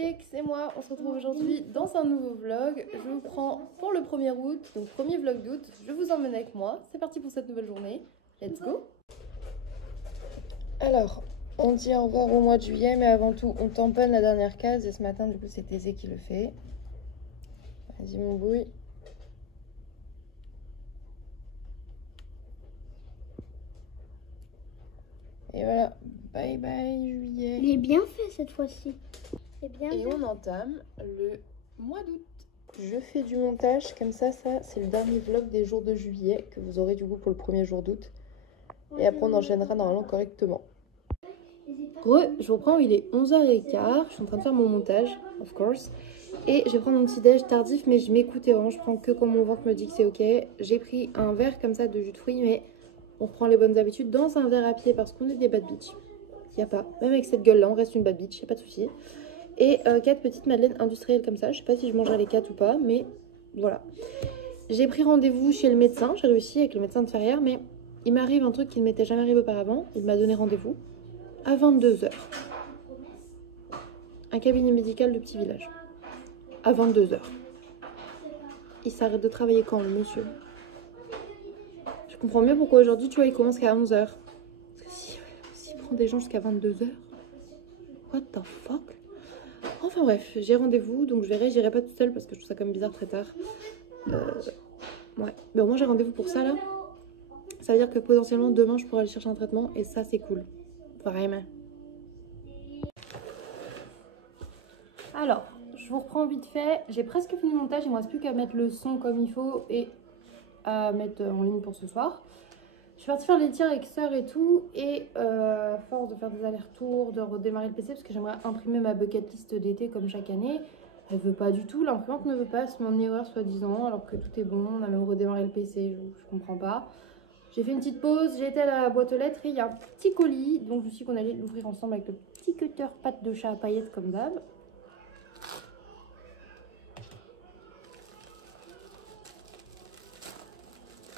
cupcakes, c'est moi. On se retrouve aujourd'hui dans un nouveau vlog. Je vous prends pour le 1er août, donc premier vlog d'août. Je vous emmène avec moi. C'est parti pour cette nouvelle journée. Let's go. Alors, on dit au revoir au mois de juillet, mais avant tout, on tamponne la dernière case. Et ce matin, du coup, c'est Thésée qui le fait. Vas-y, mon bouille. Et voilà, bye bye juillet. Il est bien fait cette fois-ci. Et on entame le mois d'août. Je fais du montage, comme ça c'est le dernier vlog des jours de juillet que vous aurez du coup pour le premier jour d'août. Et après on enchaînera normalement correctement. Je vous reprends, il est 11h15, je suis en train de faire mon montage, of course. Et je vais prendre mon petit déj tardif, mais je m'écoute et vraiment je prends que quand mon ventre me dit que c'est ok. J'ai pris un verre comme ça de jus de fruits, mais on reprend les bonnes habitudes dans un verre à pied parce qu'on est des bad bitch. Y a pas, même avec cette gueule là, on reste une bad bitch, y a pas de souci. Et 4 petites madeleines industrielles comme ça. Je sais pas si je mangerai les 4 ou pas, mais voilà. J'ai pris rendez-vous chez le médecin. J'ai réussi avec le médecin de Ferrières, mais il m'arrive un truc qui ne m'était jamais arrivé auparavant. Il m'a donné rendez-vous à 22h. Un cabinet médical de petit village. À 22h. Il s'arrête de travailler quand, le monsieur? Je comprends mieux pourquoi aujourd'hui, tu vois, il commence qu'à 11h. Parce que s'il prend des gens jusqu'à 22h, what the fuck? Enfin bref, j'ai rendez-vous, donc je verrai, j'irai pas toute seule parce que je trouve ça quand même bizarre très tard. Ouais, mais au moins j'ai rendez-vous pour ça là. Ça veut dire que potentiellement demain je pourrai aller chercher un traitement et ça c'est cool. Vraiment. Alors, je vous reprends vite fait. J'ai presque fini le montage, il me reste plus qu'à mettre le son comme il faut et à mettre en ligne pour ce soir. Je suis partie faire les tirs avec sœur et tout, et à force de faire des allers-retours, de redémarrer le PC, parce que j'aimerais imprimer ma bucket list d'été comme chaque année. Elle veut pas du tout, l'imprimante ne veut pas, c'est mon erreur soi-disant, alors que tout est bon, on a même redémarré le PC, je comprends pas. J'ai fait une petite pause, j'ai été à la boîte aux lettres et il y a un petit colis, donc je me suis dit qu'on allait l'ouvrir ensemble avec le petit cutter pâte de chat à paillettes comme d'hab.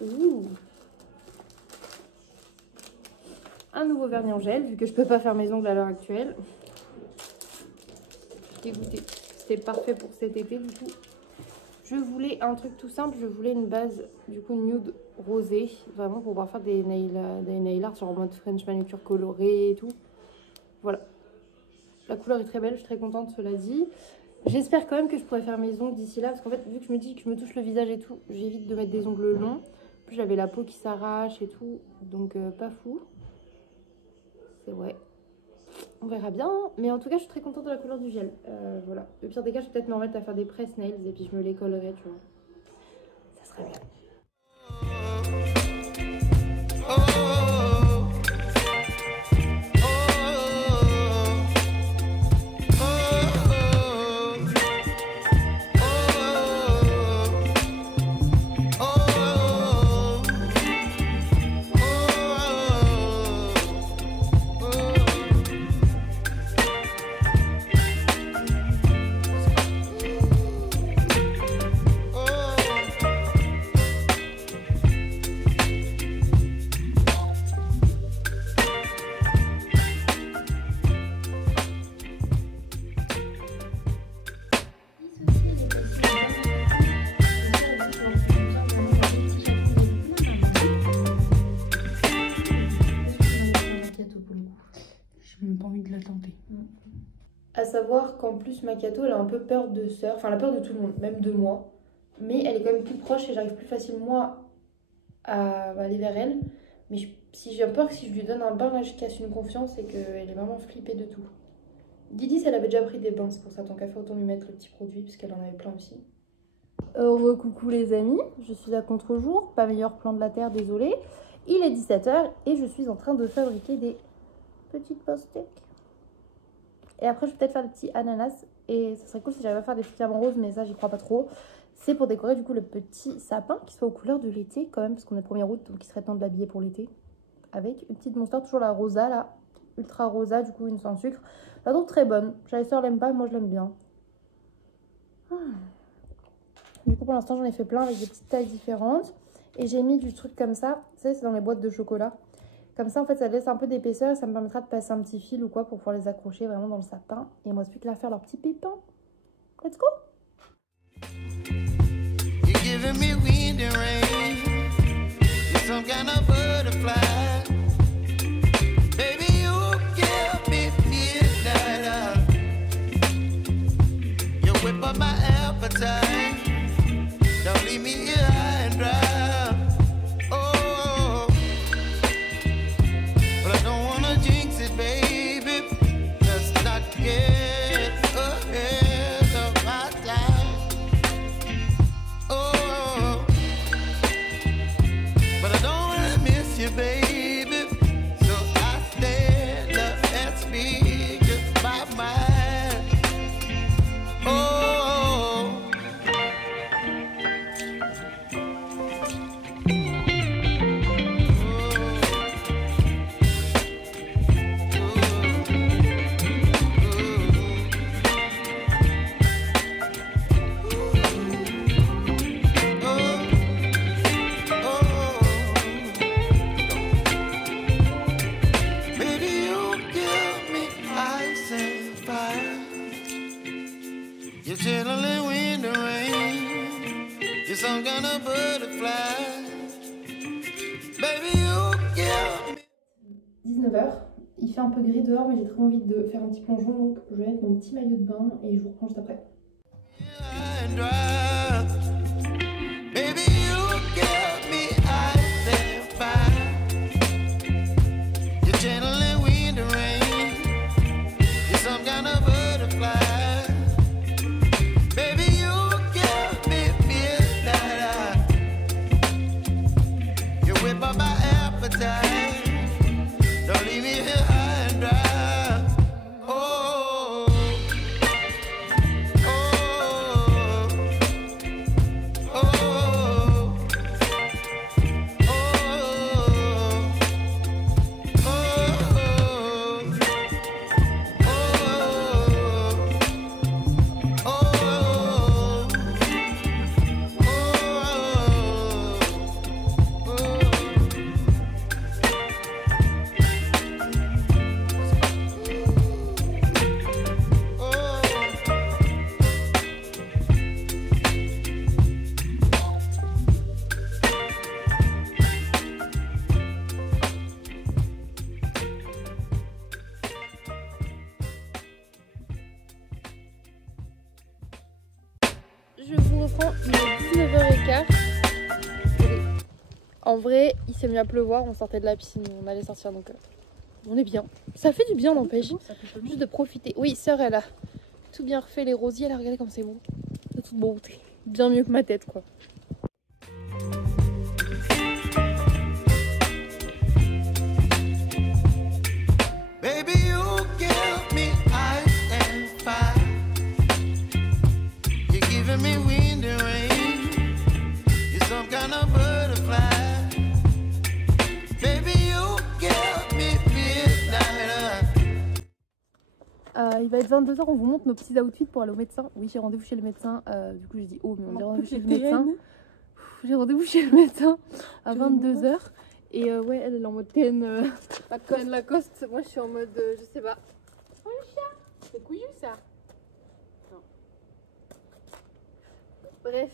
Ouh. Un nouveau vernis en gel, vu que je peux pas faire mes ongles à l'heure actuelle. Je suis dégoûtée. C'était parfait pour cet été, du coup. Je voulais un truc tout simple. Je voulais une base, du coup, nude rosé. Vraiment, pour pouvoir faire des nail art, genre en mode French manucure colorée et tout. Voilà. La couleur est très belle, je suis très contente, cela dit. J'espère quand même que je pourrai faire mes ongles d'ici là. Parce qu'en fait, vu que je me dis que je me touche le visage et tout, j'évite de mettre des ongles longs. En plus, j'avais la peau qui s'arrache et tout. Donc, pas fou. C'est ouais. On verra bien, mais en tout cas je suis très contente de la couleur du gel. Voilà. Au pire des cas, je vais peut-être me remettre à faire des press nails et puis je me les collerai, tu vois. Ça serait bien. À savoir qu'en plus Macchiato elle a un peu peur de sœur, enfin elle a peur de tout le monde, même de moi. Mais elle est quand même plus proche et j'arrive plus facilement à aller vers elle. Mais si j'ai peur que si je lui donne un bain là je casse une confiance et qu'elle est vraiment flippée de tout. Didis elle avait déjà pris des bains, c'est pour ça tant qu'à faire autant lui mettre le petit produit parce qu'elle en avait plein aussi. Coucou les amis, je suis à contre-jour, pas meilleur plan de la terre, désolé. Il est 17h et je suis en train de fabriquer des petites pastèques. Et après, je vais peut-être faire des petits ananas. Et ça serait cool si j'arrive à faire des petits diamants roses, mais ça, j'y crois pas trop. C'est pour décorer du coup le petit sapin qui soit aux couleurs de l'été quand même, parce qu'on est le 1er août, donc il serait temps de l'habiller pour l'été. Avec une petite Monster, toujours la rosa là, ultra rosa, du coup une sans sucre. La trouve très bonne. J'avais sœur l'aime pas, moi je l'aime bien. Du coup, pour l'instant, j'en ai fait plein avec des petites tailles différentes. Et j'ai mis du truc comme ça. Vous savez, c'est dans les boîtes de chocolat. Comme ça, en fait, ça laisse un peu d'épaisseur et ça me permettra de passer un petit fil ou quoi pour pouvoir les accrocher vraiment dans le sapin. Et il me reste plus que là faire leur petit pépin. Let's go! You're giving me wind and rain. You're some kind of butterfly. Baby, you give me midnight. You whip up my appetite. Don't leave me here high and dry. Oh, but I don't wanna jinx it, baby. Let's not get ahead of my time. Oh, but I don't wanna miss you, baby. So I stand up and speak just my mind. Oh. You're chilling wind and rain. You're some kind of butterfly. Baby, you give me. 19h, il fait un peu gris dehors mais j'ai très envie de faire un petit plongeon donc je vais mettre mon petit maillot de bain et je vous reprends juste après. Baby, you give me ice and fire. You're channeling wind and rain. You're some kind of butterfly. Baby, you give me midnight. You whip up my appetite. Don't leave me here high and dry. Oh, oh, oh, oh, Je vous reprends, il est 19h15. En vrai, il s'est mis à pleuvoir, on sortait de la piscine, on allait sortir donc on est bien. Ça fait du bien n'empêche, juste de profiter. Oui, sœur elle a tout bien refait les rosiers, elle a regardé comme c'est beau. De toute beauté. Bien mieux que ma tête quoi. baby, you give me ice and fire. You're giving me wind and rain. You're some kind of butterfly. Baby, you give me midnight. Il va être 22h, on vous montre nos petits outfits pour aller au médecin. Oui, j'ai rendez-vous chez le médecin. Du coup, j'ai dit oh, mais on a rendez-vous chez le médecin. J'ai rendez-vous chez le médecin à 22h. Et ouais, elle est en mode TN Lacoste. Moi, je suis en mode, je sais pas. Oh le chien, c'est couillu ça. Non. Bref.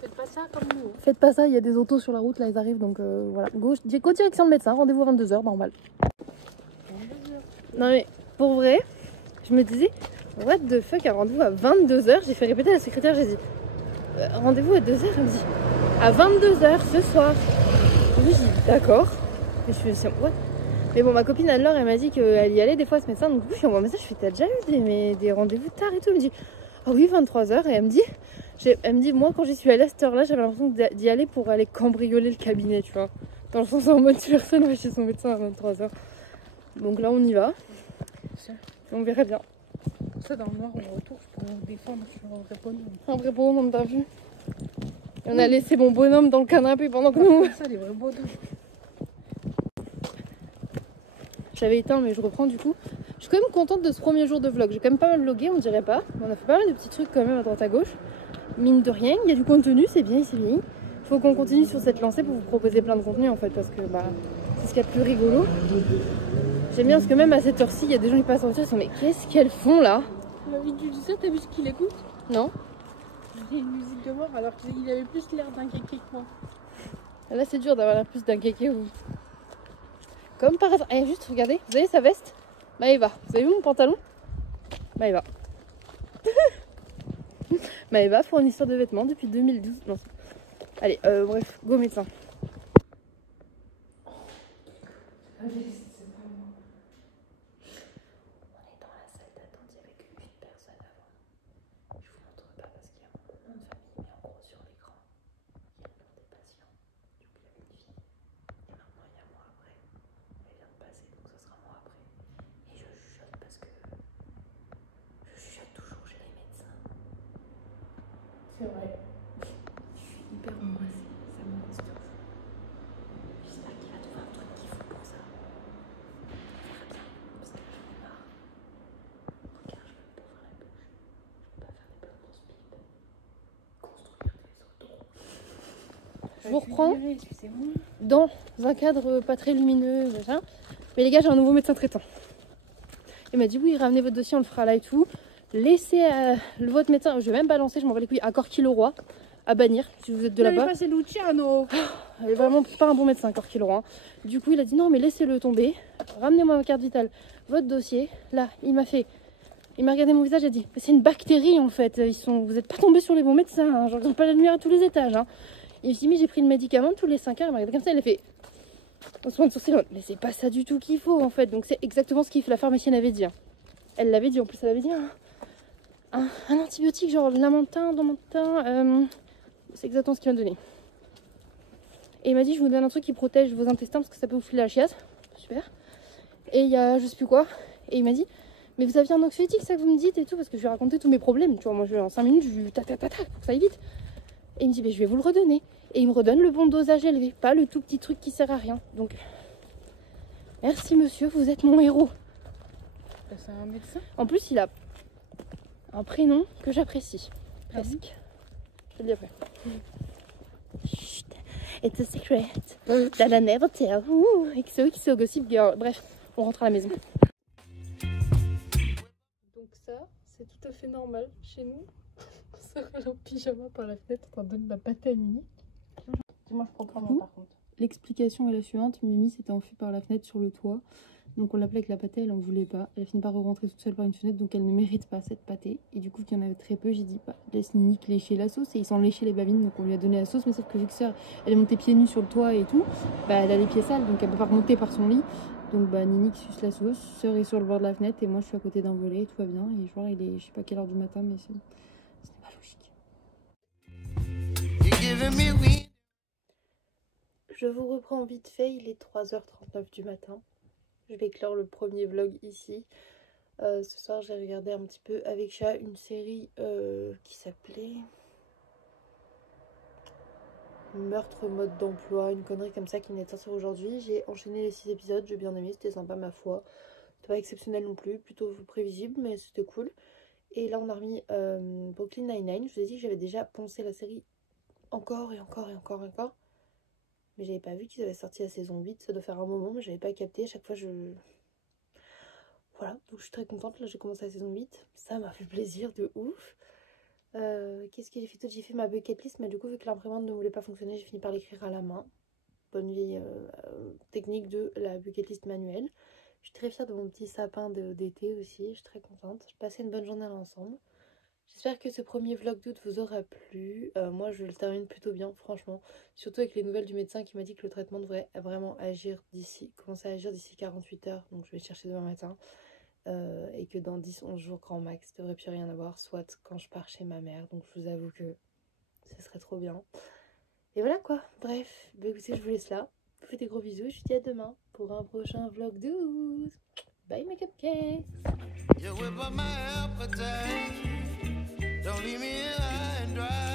Faites pas ça comme nous. Faites pas ça, il y a des autos sur la route, là ils arrivent. Donc voilà. Go direction le médecin, rendez-vous à 22h, normal. 22h. Non mais, pour vrai, je me disais, what the fuck, un rendez-vous à 22h. J'ai fait répéter à la secrétaire, j'ai dit, rendez-vous à 2h. Elle me dit, à 22h ce soir. Oui, j'ai dit d'accord. Et je fais what? Mais bon, ma copine Anne-Laure, elle m'a dit qu'elle y allait des fois à ce médecin. Donc, du coup, je lui envoie un message. Je fais, t'as déjà eu des rendez-vous tard et tout? Elle me dit, ah oui, 23h. Et elle me dit, moi, quand j'y suis allée à cette heure-là, j'avais l'impression d'y aller pour aller cambrioler le cabinet, tu vois. Dans le sens en mode, personne va chez son médecin à 23h. Donc là, on y va. On verra bien. Ça, dans le noir, au retour, je pourrais me défendre sur un vrai bonhomme. Un vrai bonhomme, t'as vu? On a laissé mon bonhomme dans le canapé pendant que nous. Ça, les vrais bonhommes. J'avais éteint, mais je reprends du coup. Je suis quand même contente de ce premier jour de vlog. J'ai quand même pas mal vlogué, on dirait pas. On a fait pas mal de petits trucs quand même à droite à gauche. Mine de rien, il y a du contenu, c'est bien, c'est bien. Il faut qu'on continue sur cette lancée pour vous proposer plein de contenu en fait, parce que bah C'est ce qu'il y a de plus rigolo. J'aime bien parce que même à cette heure-ci, il y a des gens qui passent en voiture, ils sont mais qu'est-ce qu'elles font là? Tu dis ça, t'as vu ce qu'il écoute? Non? Il y a une musique de mort alors qu'il avait plus l'air d'un kéké que moi. Là c'est dur d'avoir l'air plus d'un kéké ou... Comme par hasard. Eh, juste regardez, vous avez sa veste? Maëva, vous avez vu mon pantalon? Maëva. Maëva, fournisseur de vêtements depuis 2012. Non. Allez, bref, go médecin. C'est vrai. Je suis hyper angoissée, ça m'angoisse de ouf. J'espère qu'il va trouver un truc qu'il faut pour ça. On verra bien, parce que j'en ai marre. Regarde, je peux pas ouvrir la bouche. Je peux pas faire des plans de speed. Construire des autoroutes. Je vous reprends dans un cadre pas très lumineux, machin. Mais les gars, j'ai un nouveau médecin traitant. Il m'a dit oui, ramenez votre dossier, on le fera là et tout. Laissez votre médecin, je vais même balancer, je m'en bats les couilles, à Corquille-Leroy, à bannir, si vous êtes de là-bas. C'est Luciano. Il est vraiment pas un bon médecin, Corquille-Leroy. Du coup, il a dit non, mais laissez-le tomber. Ramenez-moi ma carte vitale, votre dossier. Là, il m'a regardé mon visage et a dit c'est une bactérie en fait. Vous n'êtes pas tombé sur les bons médecins. Hein. Je regarde pas la lumière à tous les étages. Hein. Il me dit mais j'ai pris le médicament tous les 5 heures. Il m'a regardé comme ça, il a fait on se pointe sur ses lèvres. Mais c'est pas ça du tout qu'il faut en fait. Donc c'est exactement ce que la pharmacienne avait dit. Hein. Elle l'avait dit en plus, elle avait dit. Hein. Un antibiotique genre lamentin, domentin, c'est exactement ce qu'il m'a donné. Et il m'a dit je vous donne un truc qui protège vos intestins parce que ça peut vous filer la chiasse. Super. Et il y a je sais plus quoi. Et il m'a dit mais vous aviez un anxiolytique ça que vous me dites et tout parce que je lui ai raconté tous mes problèmes. Tu vois moi en 5 minutes je lui tac pour que ça aille vite. Et il me dit mais je vais vous le redonner. Et il me redonne le bon dosage élevé, pas le tout petit truc qui sert à rien. Donc merci monsieur, vous êtes mon héros. C'est un médecin? En plus il a un prénom que j'apprécie. Presque. Je te le dis après. Chut. It's a secret. That I never tell. XO, Gossip Girl. Bref, on rentre à la maison. Donc ça, c'est tout à fait normal chez nous. On serait en pyjama par la fenêtre en train de donner ma pâte à Mimi. Dis-moi, je prends pas moi par contre. L'explication est la suivante. Mimi s'était enfuie par la fenêtre sur le toit. Donc on l'appelait avec la pâtée, elle en voulait pas. Elle a fini par rentrer toute seule par une fenêtre, donc elle ne mérite pas cette pâtée. Et du coup, qu'il y en avait très peu, j'ai dit bah, laisse Nick lécher la sauce. Et ils s'en léchaient les babines, donc on lui a donné la sauce. Mais sauf que vu que sœur, elle est montée pieds nus sur le toit et tout, bah elle a les pieds sales, donc elle peut pas remonter par son lit. Donc bah Nick suce la sauce, sœur est sur le bord de la fenêtre et moi je suis à côté d'un volet, tout va bien. Et je vois, il est je sais pas quelle heure du matin, mais ce n'est pas logique. Je vous reprends vite fait, il est 3h39 du matin. Je vais clore le premier vlog ici. Ce soir, j'ai regardé un petit peu avec Chat une série qui s'appelait Meurtre mode d'emploi, une connerie comme ça qui venait de sortir aujourd'hui. J'ai enchaîné les 6 épisodes, j'ai bien aimé, c'était sympa ma foi. C'était pas exceptionnel non plus, plutôt prévisible, mais c'était cool. Et là, on a remis Brooklyn Nine-Nine. Je vous ai dit que j'avais déjà poncé la série encore et encore. Mais j'avais pas vu qu'ils avaient sorti la saison 8, ça doit faire un moment, mais j'avais pas capté. À chaque fois, voilà, donc je suis très contente. Là, j'ai commencé la saison 8, ça m'a fait plaisir de ouf. Qu'est-ce que j'ai fait d'autre? J'ai fait ma bucket list, mais du coup, vu que l'imprimante ne voulait pas fonctionner, j'ai fini par l'écrire à la main. Bonne vieille technique de la bucket list manuelle. Je suis très fière de mon petit sapin d'été aussi, je suis très contente. J'ai passé une bonne journée ensemble. J'espère que ce premier vlog d'août vous aura plu. Moi je le termine plutôt bien franchement. Surtout avec les nouvelles du médecin qui m'a dit que le traitement devrait vraiment commencer à agir d'ici 48 heures. Donc je vais chercher demain matin. Et que dans 10-11 jours grand max, il ne devrait plus rien avoir. Soit quand je pars chez ma mère. Donc je vous avoue que ce serait trop bien. Et voilà quoi. Bref, bah écoutez, je vous laisse là. Je vous fais des gros bisous et je vous dis à demain pour un prochain vlog d'août. Bye mes cupcakes. You whip up my appetite. Don't leave me here high and dry.